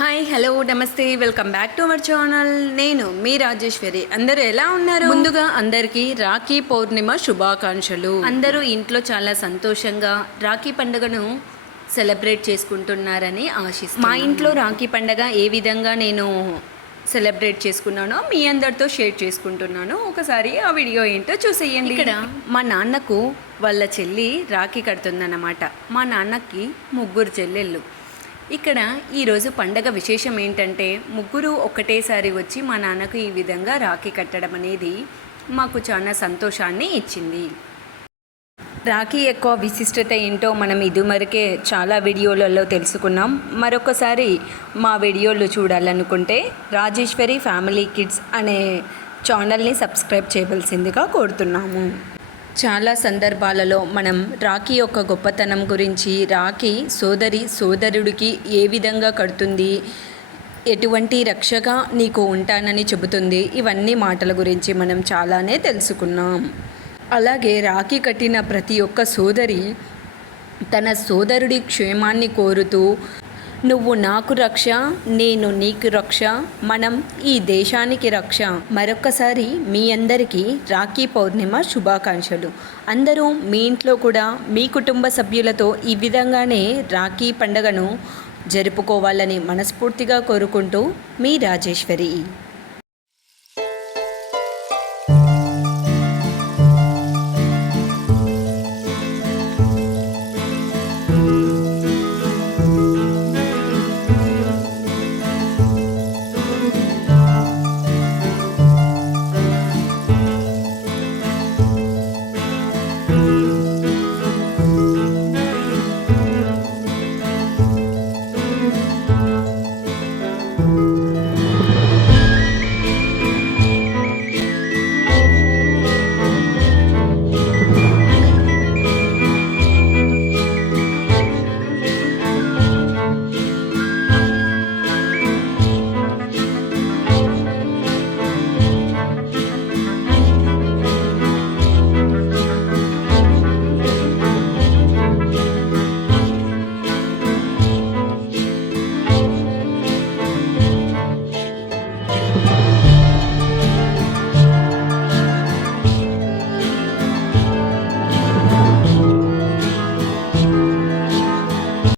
Hi hello నమస్తే welcome back to our channel నేను మీ రాజేశ్వరి. అందరూ ఎలా ఉన్నారు? ముందుగా అందరికీ రాఖీ పౌర్ణిమ శుభాకాంక్షలు. అందరూ ఇంట్లో చాలా సంతోషంగా రాఖీ పండుగను సెలబ్రేట్ చేసుకుంటున్నారని ఆశిస్తున్నాను. మా ఇంట్లో రాఖీ పండగ ఏ విధంగా నేను సెలబ్రేట్ చేసుకున్నానో మీ అందరితో షేర్ చేసుకుంటున్నాను. ఒకసారి ఆ వీడియో ఏంటో చూసేయండి. ఇక్కడ మా నాన్నకు వాళ్ళ చెల్లి రాఖీ కడుతుందన్నమాట. మా నాన్నకి ముగ్గురు చెల్లెళ్ళు. ఇక్కడ ఈరోజు పండగ విశేషం ఏంటంటే ముగ్గురు ఒకటేసారి వచ్చి మా నాన్నకు ఈ విధంగా రాఖీ కట్టడం అనేది మాకు చాలా సంతోషాన్ని ఇచ్చింది. రాఖీ యొక్క విశిష్టత ఏంటో మనం ఇదివరకే చాలా వీడియోలలో తెలుసుకున్నాం. మరొకసారి మా వీడియోలు చూడాలనుకుంటే రాజేశ్వరి ఫ్యామిలీ కిడ్స్ అనే ఛానల్ని సబ్స్క్రైబ్ చేయవలసిందిగా కోరుతున్నాము. చాలా సందర్భాలలో మనం రాఖీ యొక్క గొప్పతనం గురించి రాఖీ సోదరి సోదరుడికి ఏ విధంగా కడుతుంది ఎటువంటి రక్షగా నీకు ఉంటానని చెబుతుంది ఇవన్నీ మాటల గురించి మనం చాలానే తెలుసుకున్నాం. అలాగే రాఖీ కట్టిన ప్రతి ఒక్క సోదరి తన సోదరుడి క్షేమాన్ని కోరుతూ నువ్వు నాకు రక్ష నేను నీకు రక్ష మనం ఈ దేశానికి రక్ష. మరొక్కసారి మీ అందరికీ రాఖీ పౌర్ణిమ శుభాకాంక్షలు. అందరూ మీ ఇంట్లో కూడా మీ కుటుంబ సభ్యులతో ఈ విధంగానే రాఖీ పండుగను జరుపుకోవాలని మనస్ఫూర్తిగా కోరుకుంటూ మీ రాజేశ్వరి.